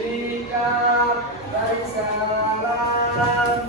Sikap baik salam.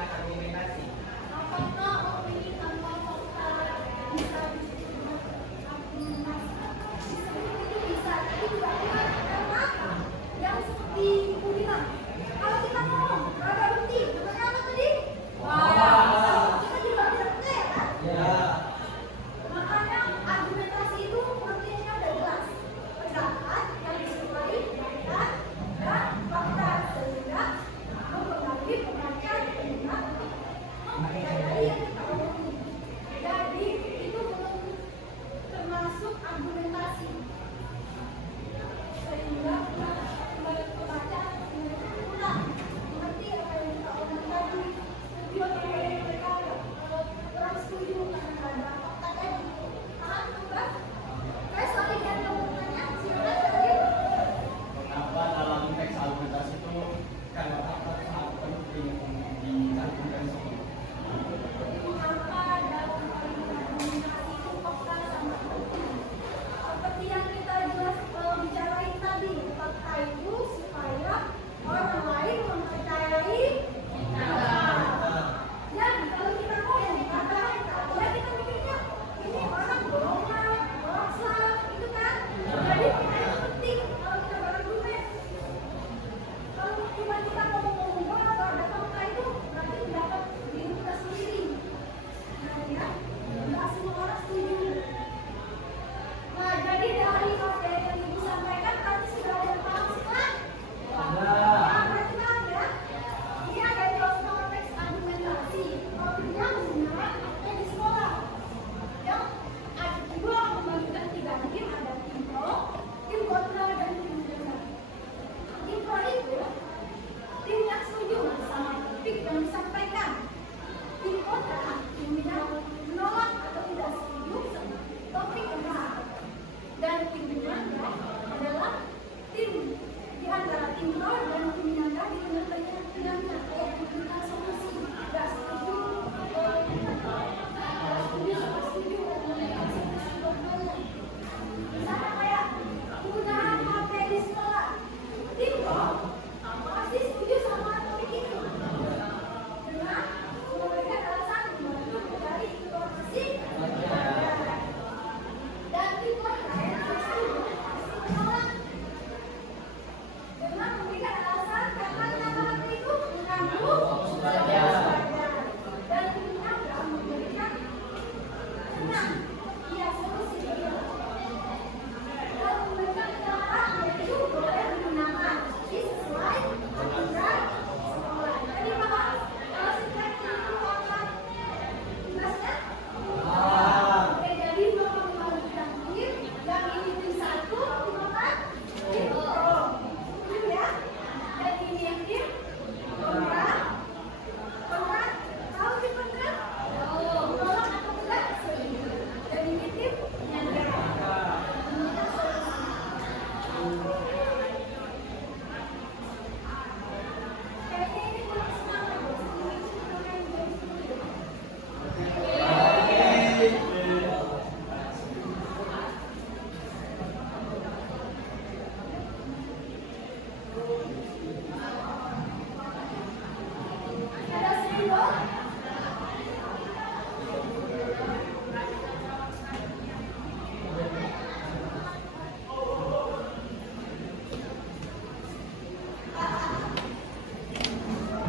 dengan argumentasi. Apakah opini tanpa fakta bisa disebut argumentasi? Itu bisa, tapi juga benar. Karena apa? Yang seperti Ibu bilang, kalau kita ngomong nggak ada bukti, namanya apa tadi? Kita juga tidak percaya kan? Makanya argumentasi itu pengertiannya udah jelas. Pendapat yang disukai data dan fakta sehingga mempengaruhi pembaca pendengar untuk mempercayai yang kita omongin. Jadi itu belum termasuk argumentasi. Sehingga pembaca kurang mengerti apa yang kita omongin tadi. Setuju atau tidak mereka kurang setuju karena ada fakta tadi. Paham juga? Saya selalu lihat omongannya, silakan tadi. Kenapa dalam teks argumentasi itu kalau fakta sangat penting dicantumkan sini? Mengapa dalam argumentasi itu fakta sangat penting? Seperti yang kita jelas bicarain tadi, fakta itu supaya orang lain mempercayai kita. Jadi kalau kita ngomong kata ya kita mikirnya ini orang bohongan, bohong, itu kan. Jadi kita itu penting kalau kita berargumen. Kalau cuma kita ngomong-ngomong doang, kalau ada fakta itu berarti mendapat diri kita sendiri. Nah ya, nggak semua orang setuju. Nah jadi dari materi yang Ibu sampaikan tadi sudah ada yang paham semua? Ya, berarti paham ya? Ini ada yang tahu tentang teks argumentasi. Problemnya menggunakan praktek di sekolah. Yang ada Ibu akan membagikan 3 tim, ada tim pro, tim kontra, dan tim tengah. Tim pro itu tim yang setuju sama topik yang disampaikan. Tim kontra tim yang menolak atau tidak setuju sama topik yang disampaikan. Dan tim penyangga adalah tim di antara tim pro dan tim penyangga di tengah-tengah kayak memberikan solusi. Tidak setuju, tidak setuju, memberikan solusi dua-duanya. Misalnya kayak penggunaan HP di sekolah. Tim pro pasti setuju sama topik itu. Dengan memberikan alasan untuk mencari informasi dan tim kontra yang tidak setuju pasti menolak dengan memberikan alasan karena nama itu mengganggu pelajaran. Dan tim penyangga memberikan tenang, iya solusi. Kalau memberikan pendapat yaitu boleh digunakan sesuai aturan sekolah. Jadi paham? Kalau setiap itu akan tugasnya? Oke, jadi Bapak membagikan tim, yang ini tim 1, tim apa? Tim pro. Setuju ya? Dan ini yang tim kontra. Kontra? Tahu tim kontra? Menolak atau tidak? Setuju. Dan ini tim penyangga. Memberikan solusi. Kayaknya ini kurang semangat. Ada sendok?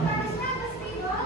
Harusnya ada sendok?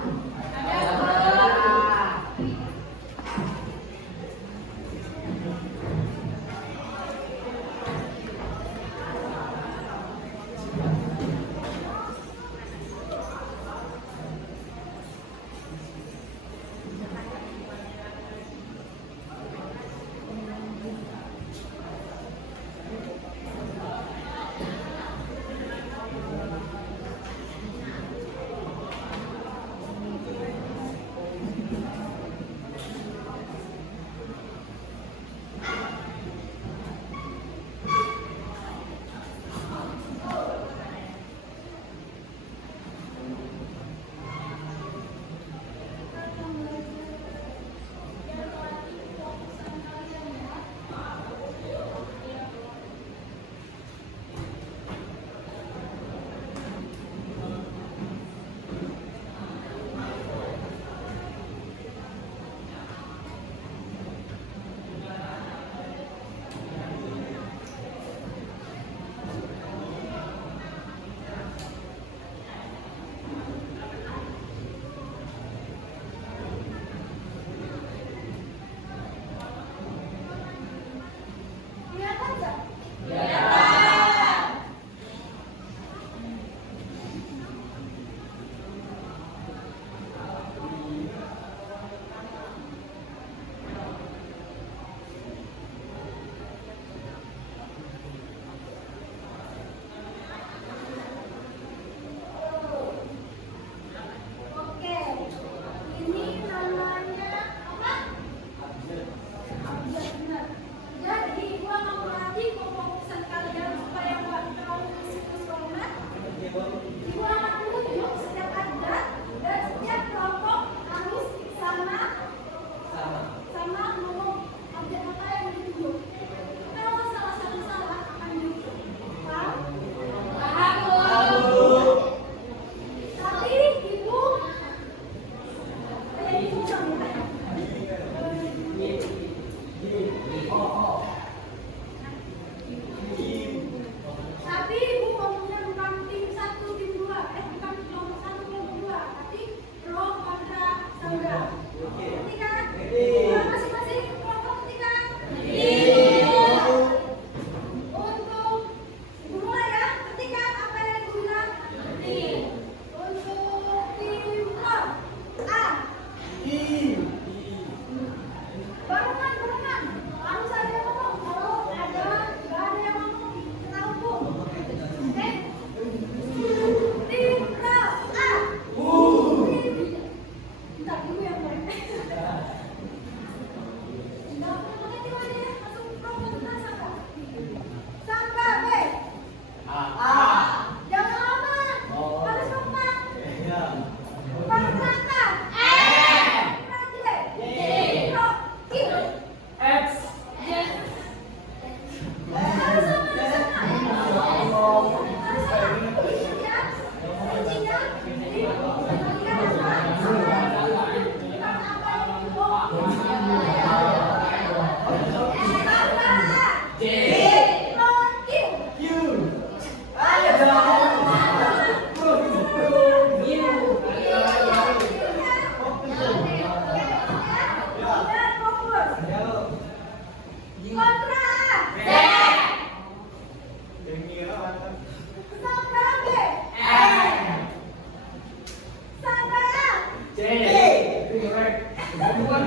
Kontra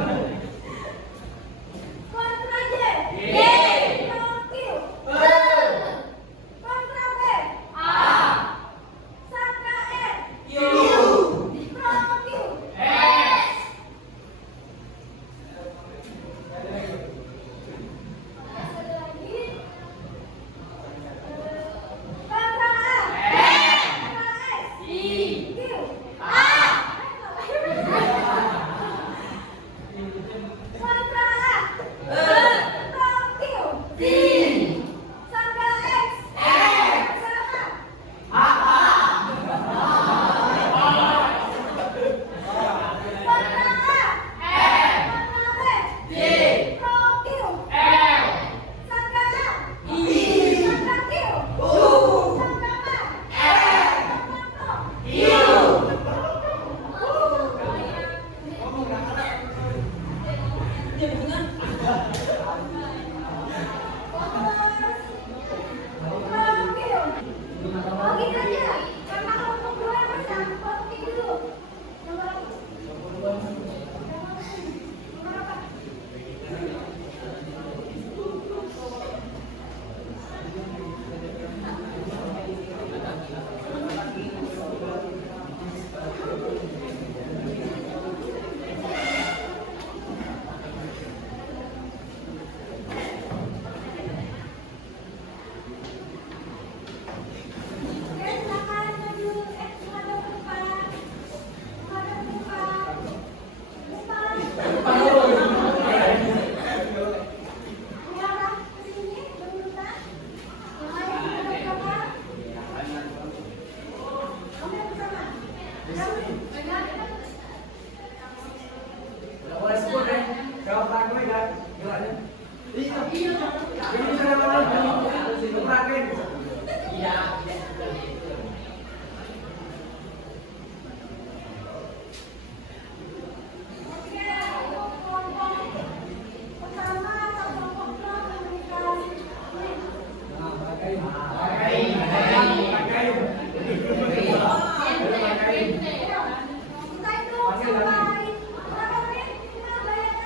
J. Pro Q. Kontra B. Sangka R. Pro Q. Satu lagi. Kontra A. Kontra S. Q. Kontra A. Pro Q. Sangka X. Kontra H. Kontra A. Kontra B. Pro Q. Sangka A. Kontra Q. Sangka A. Kontra Bagi aja, karena kelompok dua yang menang, kelompok tiga dulu. Nomor apa? Oke, silakan maju. Menghadap ke depan. Menghadap ke depan. Depan. Mengarah ke sini, berurutan. Yang lain menghadap ke belakang. Ambil bersama. Udah boleh sebut deh. Kalau pernah gue enggak gimana? Iya. Ini sudah malam. Pernah Oke, untuk kelompok pertama atau kelompok pro komunikasi. Kita hitung sampai berapa menit? Kita bayarkan?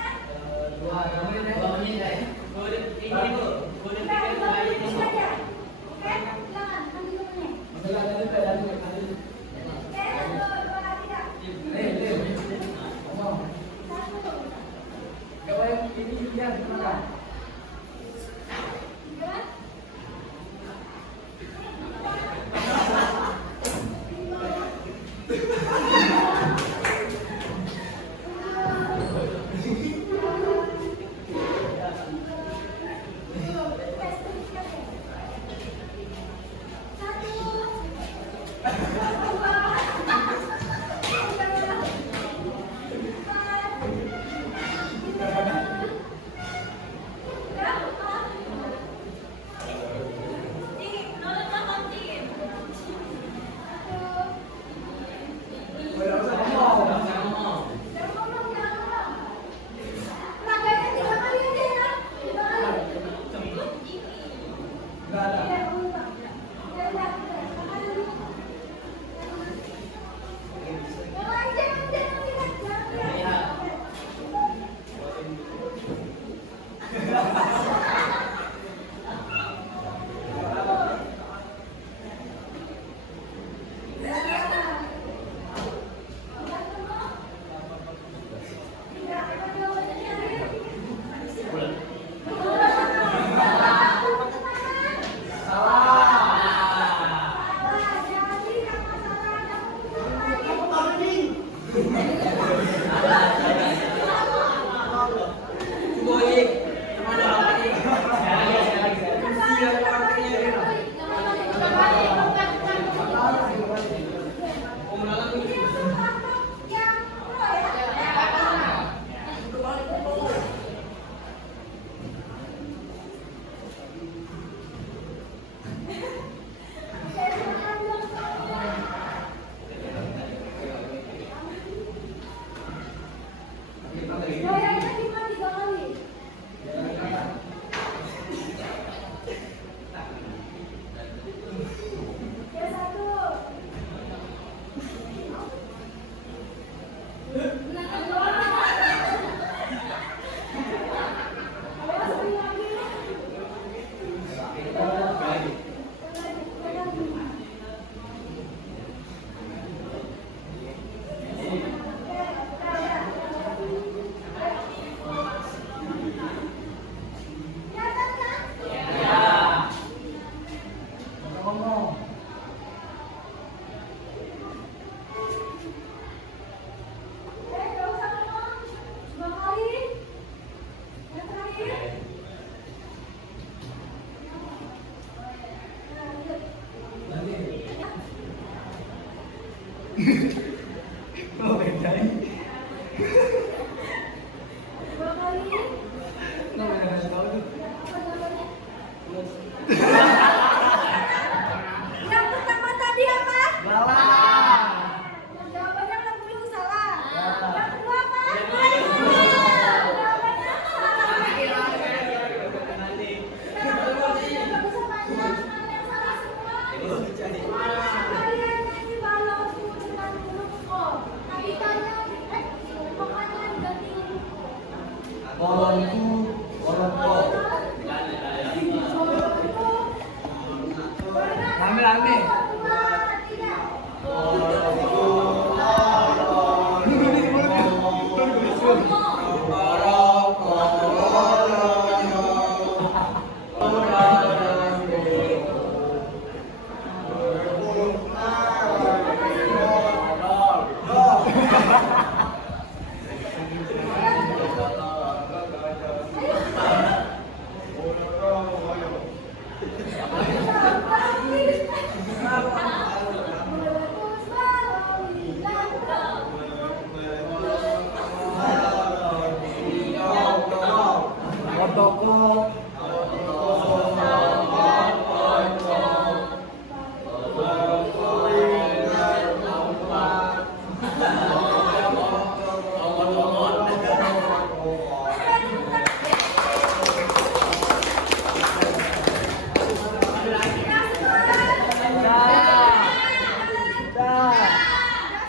Kita 2 menit saja. Oke, silakan ambil temennya. Oke, 1, 2, 3. Satu. Udah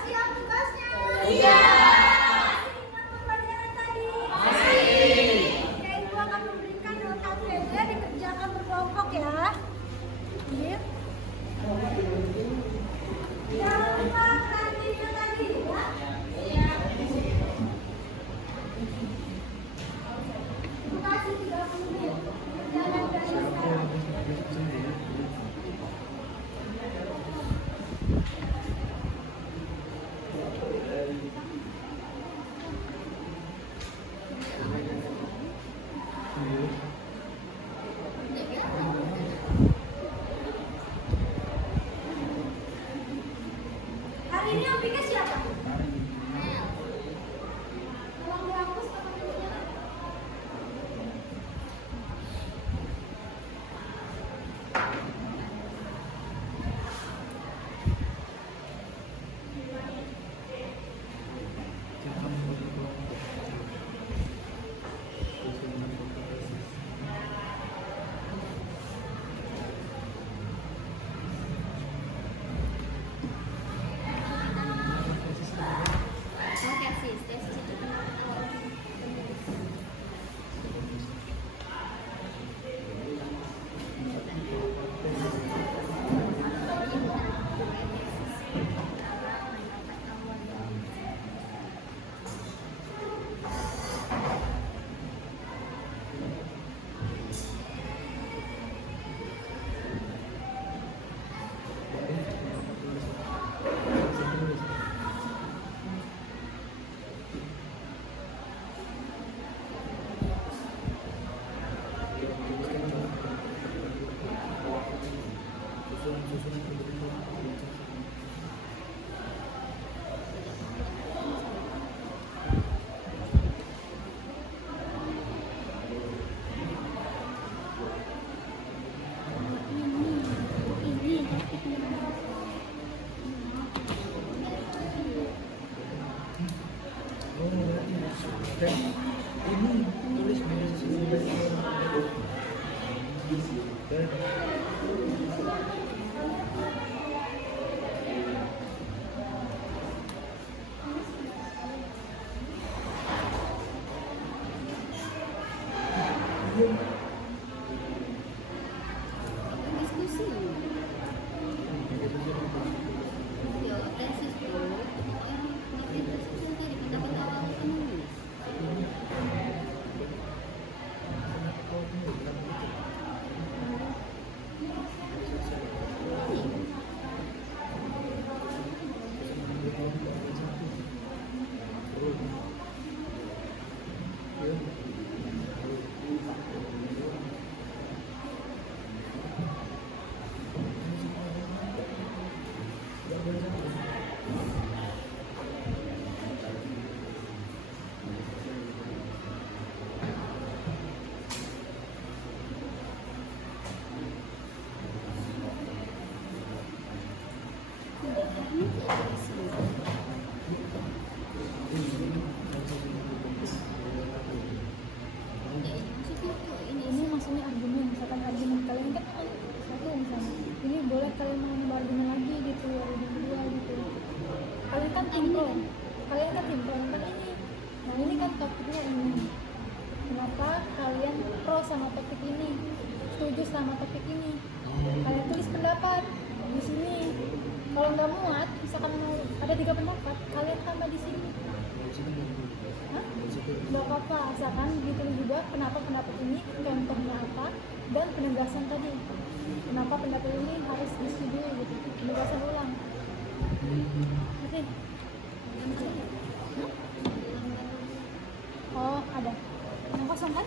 siap tugasnya? Iya. Masih pelajaran tadi? Masih. Oke, Ibu akan memberikan LKPD dikerjakan berkelompok ya. Iya. Jangan lupa video tadi ya. Iya. Durasi 30 menit. Jangan dari sekarang. Hari ini yang bikin siapa? Tolong dihapus teman-teman. Ini tulis di sini. Diskusi. Ya, tesis tuh yang nanti diskusi tadi kita menulis. Ini maksudnya argumen, misalkan argumen kalian kan satu misalnya ini boleh kalian menambah argumen lagi gitu, argumen dua gitu. Kalian kan tim pro kan ini. Nah ini kan topiknya ini. Kenapa kalian pro sama topik ini, setuju sama topik ini? Kalian tulis pendapat di sini. Kalau nggak muat, misalkan mau ada 3 pendapat, kalian tambah di sini. Hah? Nggak apa-apa, asalkan ditulis juga kenapa pendapat ini, contohnya apa, dan penegasan tadi. Kenapa pendapat ini harus disetujui gitu, penegasan ulang. Oke. Oh, ada. Yang kosong kan?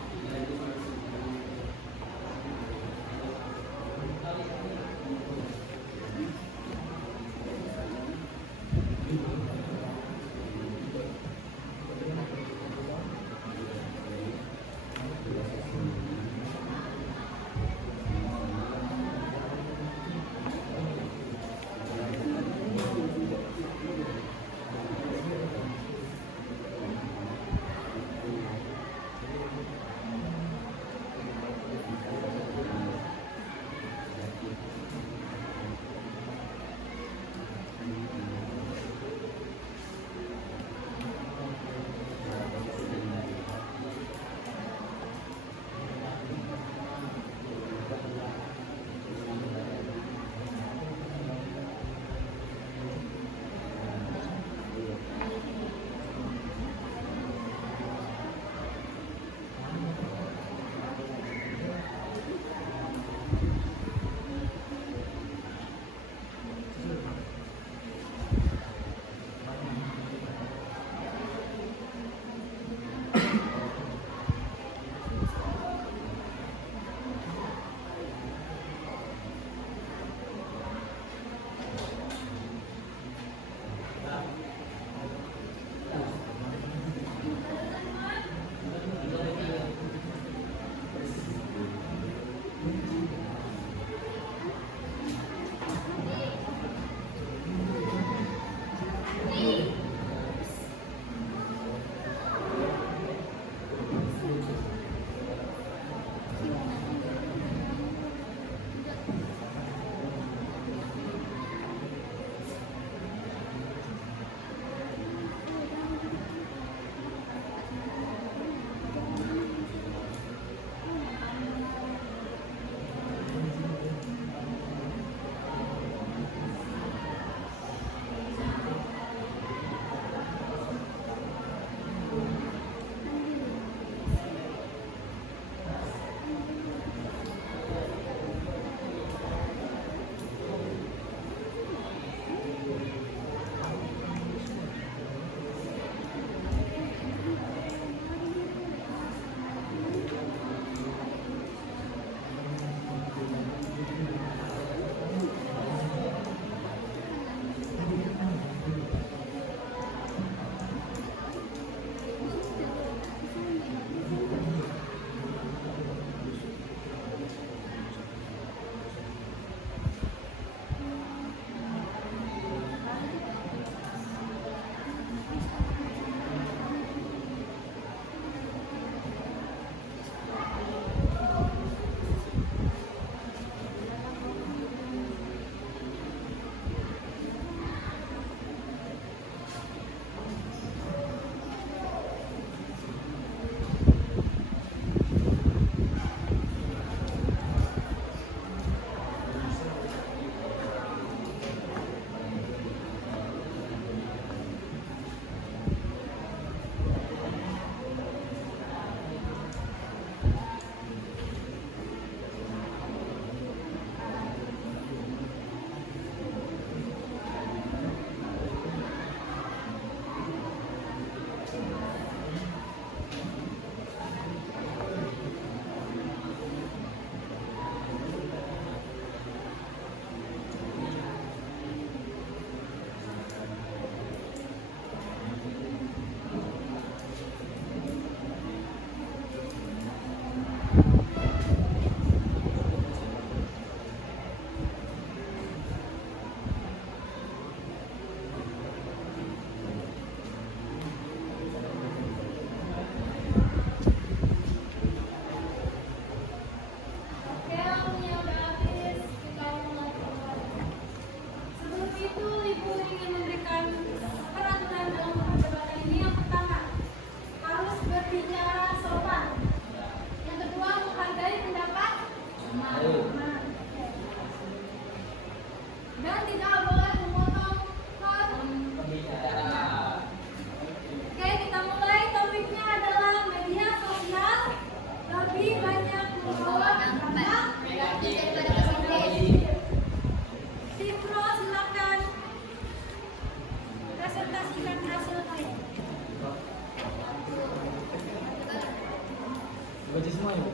semua ya?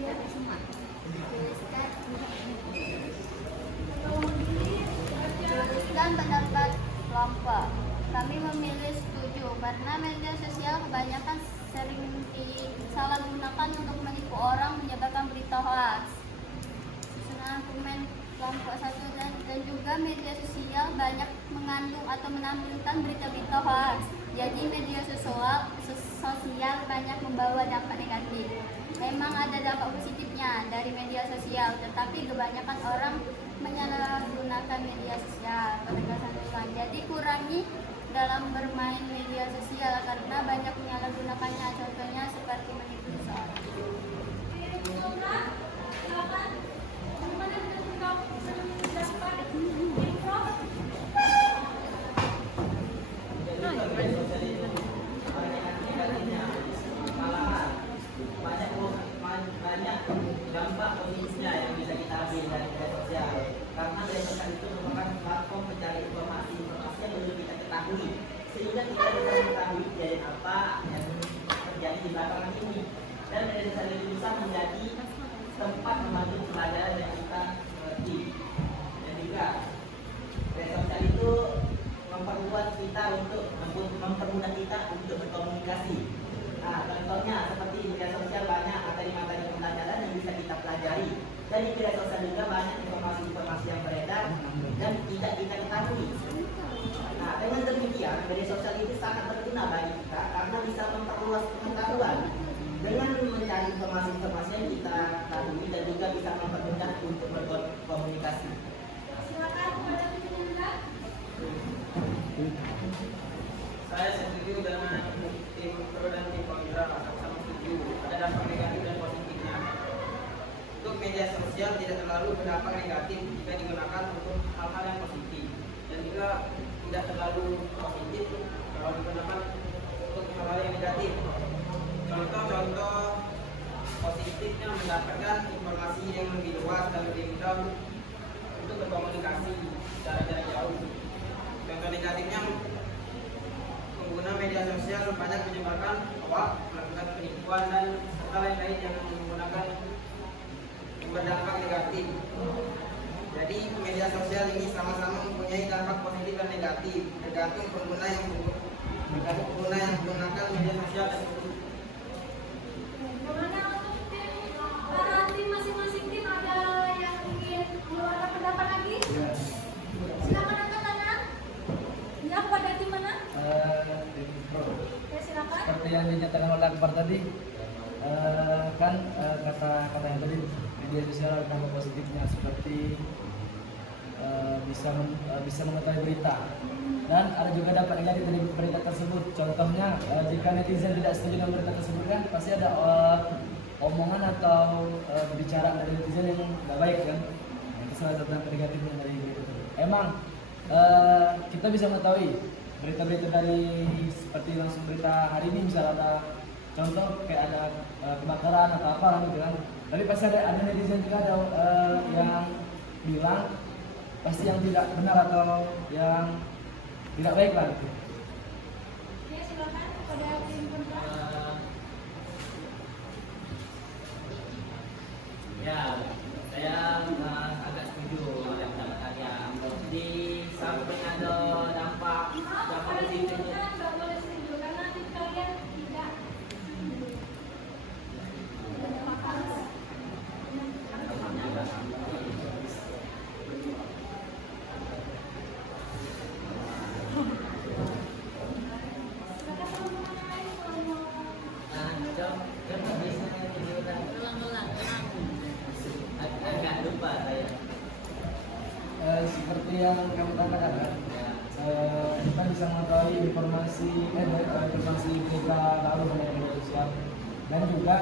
Iya, semua. Tuliskan. Tuliskan pendapat kelompok. Kami memilih setuju karena media sosial kebanyakan sering disalahgunakan untuk menipu orang, menyebarkan berita hoax. Susunan argumen kelompok 1 dan juga media sosial banyak mengandung atau menampilkan berita-berita hoax. Jadi media sosial banyak membawa dampak negatif. Memang ada dampak positifnya dari media sosial, tetapi kebanyakan orang menyalahgunakan media sosial. Penegasan Tuhan. Jadi kurangi dalam bermain media sosial karena banyak menyalahgunakannya. Contohnya seperti menipu seseorang. Banyak dampak positifnya yang bisa kita ambil dari media sosial, karena media sosial itu merupakan platform mencari informasi yang belum kita ketahui, sehingga kita bisa mengetahui kejadian apa yang terjadi di belakangan ini, dan media sosial itu bisa menjadi tempat membantu pelajaran yang kita mengerti. Dan juga media sosial itu mempermudah kita untuk berkomunikasi. Nah, contohnya seperti di media sosial banyak materi-materi pembelajaran yang bisa kita pelajari. Dan di media sosial juga banyak informasi-informasi yang beredar dan tidak kita ketahui. Nah, dengan demikian media sosial itu sangat berguna bagi kita karena bisa memperluas pengetahuan dengan mencari informasi-informasi yang kita ketahui dan juga bisa mempermudah untuk berkomunikasi. Silakan kepada pimpinan. Saya setuju dengan tim pro dan tim kontra, sama setuju. Ada dampak negatif dan positifnya. Untuk media sosial tidak terlalu berdampak negatif jika digunakan untuk hal-hal yang positif, dan juga tidak terlalu positif kalau digunakan untuk hal-hal yang negatif. Contoh-contoh positifnya mendapatkan informasi yang lebih luas dan lebih mudah untuk berkomunikasi secara jarak jauh. Contoh negatifnya, pengguna media sosial banyak menyebarkan hoax, melakukan penipuan dan serta lain-lain yang menggunakan berdampak negatif. Jadi media sosial ini sama-sama mempunyai dampak positif dan negatif, tergantung pengguna yang menggunakan media sosial tersebut. Bagaimana untuk tim para tim masing-masing tim, ada yang ingin mengeluarkan pendapat lagi? Silakan angkat tangan. Ya, pada tim mana? Ya, silakan. Seperti yang dinyatakan oleh Akbar tadi, kata yang tadi media sosial ada dampak positifnya seperti bisa mengetahui berita, dan ada juga dampak negatif dari berita tersebut. Contohnya jika netizen tidak setuju dengan berita tersebut kan pasti ada omongan atau bicara dari netizen yang tidak baik kan. Itu salah satu dampak negatifnya dari berita tersebut. Emang kita bisa mengetahui berita-berita dari seperti langsung berita hari ini, misal ada contoh kayak ada kebakaran atau apa gitu kan, tapi pasti ada netizen juga ada yang bilang pasti yang tidak benar atau yang tidak baik lah gitu. Ya, silakan kepada tim kontra. Ya, saya agak setuju dengan pendapat kalian. Di samping ada dampak Pada tim positif. kontra nggak boleh setuju karena tim kalian tidak. Silakan teman-teman yang lain kalau mau. Agak lupa saya. Seperti yang kamu katakan kan, kita bisa mengetahui informasi berita lalu dari media sosial, dan juga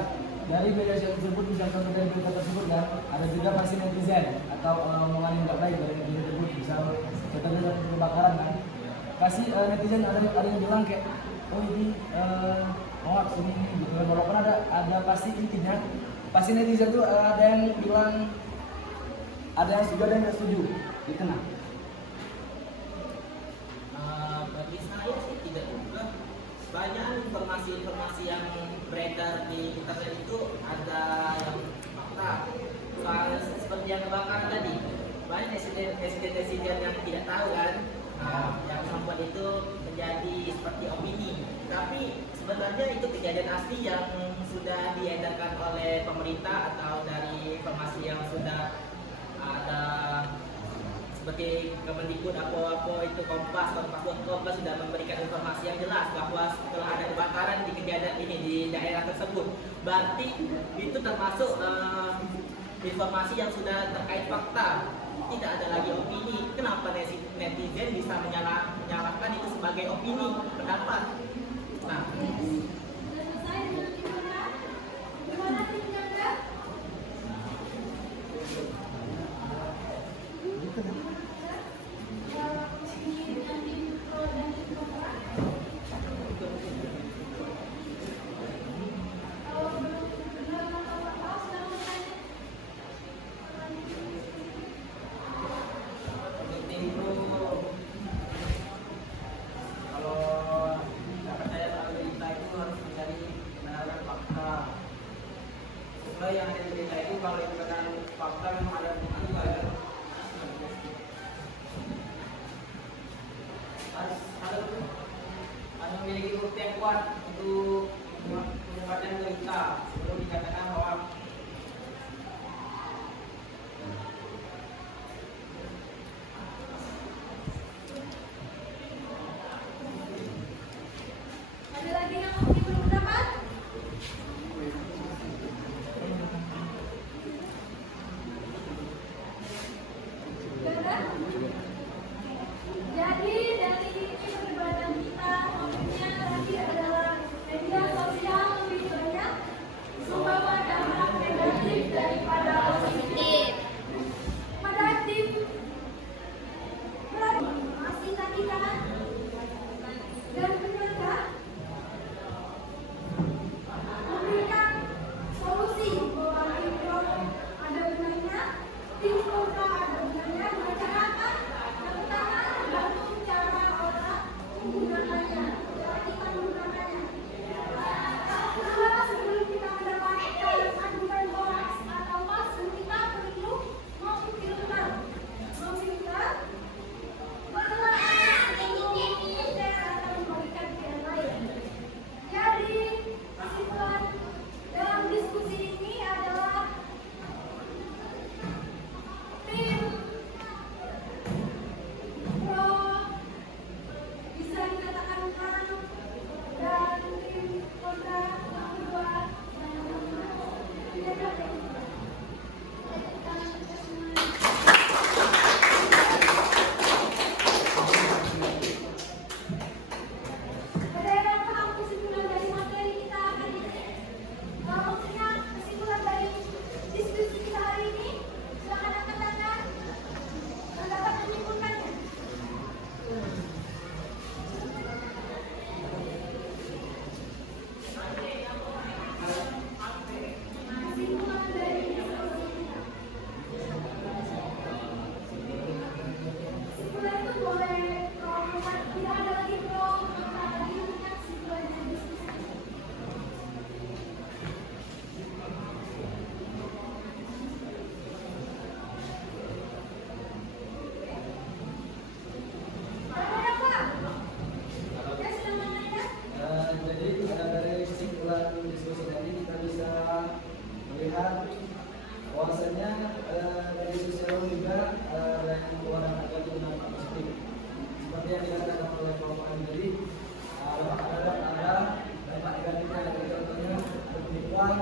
dari media sosial tersebut bisa contoh dari berita tersebut kan ada juga pasti netizen atau omongan yang tidak baik dari netizen tersebut, bisa contohnya dari kebakaran kan pasti netizen ada yang bilang kayak oh ini hoax ini gitu kan, walaupun ada pasti intinya pasti netizen tuh ada yang bilang, ada yang setuju ada yang tidak setuju gitu. Bagi saya sih tidak juga. banyak informasi-informasi yang beredar di internet itu ada yang fakta. Soal seperti yang kebakaran tadi, banyak presiden yang tidak tahu kan, yang membuat itu menjadi seperti opini. Tapi sebenarnya itu kejadian asli yang sudah diedarkan oleh pemerintah atau dari informasi yang sudah ada seperti Kemendikbud apa itu Kompas sudah memberikan informasi yang jelas bahwa setelah ada kebakaran di kejadian ini di daerah tersebut, berarti itu termasuk informasi yang sudah terkait fakta, tidak ada lagi opini. Kenapa netizen bisa menyalahkan itu sebagai opini pendapat? Nah, Sudah selesai dengan timnya? Gimana timnya, Kak? Ini yang tim pro dan tim kontra. Kalau belum apa-apa, silahkan bertanya. Untuk tim pro, kalau tidak percaya sama berita itu harus mencari kebenaran fakta. Sesuai yang ada di berita itu, kalau itu benar fakta memang ada bukti bahwa harus memiliki bukti yang kuat untuk menguatkan berita sebelum dikatakan hoax. Ada lagi yang mungkin belum dapat? Sudah ada? Jadi dari ini perdebatan kita topiknya tadi adalah media sosial lebih banyak membawa dampak negatif daripada positif. Pada tim masih tadi kan dan penyelenggara memberikan solusi bahwa tim pro ada benarnya, tim kontra ada benarnya, membicarakan tentang tergantung cara orang menggunakannya, cara kita menggunakannya. Kedua, sebelum kita mendapatkan argumen hoax atau palsu, kita perlu memfilter bahwa ini akan memberikan pilihan lain. Jadi, kesimpulan dalam diskusi ini adalah tim pro bisa dikatakan menang dan tim kontra yang kedua negatif. Ada yang paham kesimpulan dari materi kita hari ini? Maksudnya kesimpulan dari diskusi kita hari ini? Silakan angkat tangan. Yang dapat menyimpulkannya. Kesimpulan dari diskusi kita. Kesimpulan itu boleh tidak ada lagi pro kontra lagi dengan kesimpulan dari diskusi. Ada Pak? Ya, silakan ya. Jadi dari kesimpulan diskusi tadi kita bisa melihat bahwasanya dari sosial juga ada yang keluar dan ada yang dampak positif. Seperti yang dikatakan oleh Bapak Andi tadi, ada dampak negatifnya, ada contohnya ada penipuan,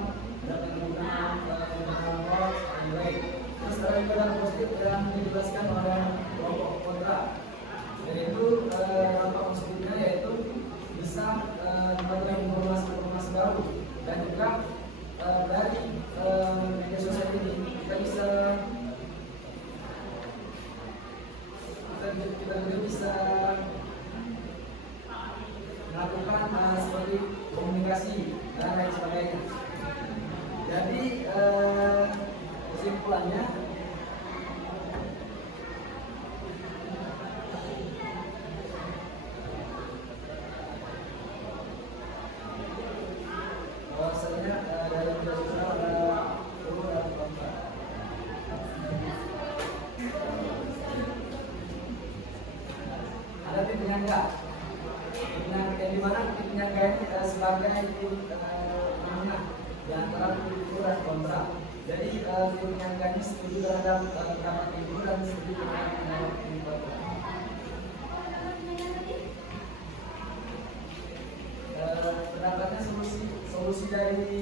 ada penggunaan hoax, dan lain. Terus ada juga dampak positif yang dijelaskan oleh kelompok kontra. Yaitu dampak positifnya yaitu bisa memberikan informasi baru dan juga dari media sosial ini kita bisa melakukan seperti komunikasi dan lain sebagainya. Jadi kesimpulannya penyangga. Yang dimana tim penyangga ini sebagai tim pemenang di antara tim itu dan kontra. Jadi tim penyangga ini setuju terhadap pendapat tim itu dan setuju terhadap pendapat tim kontra. Pendapatnya solusi dari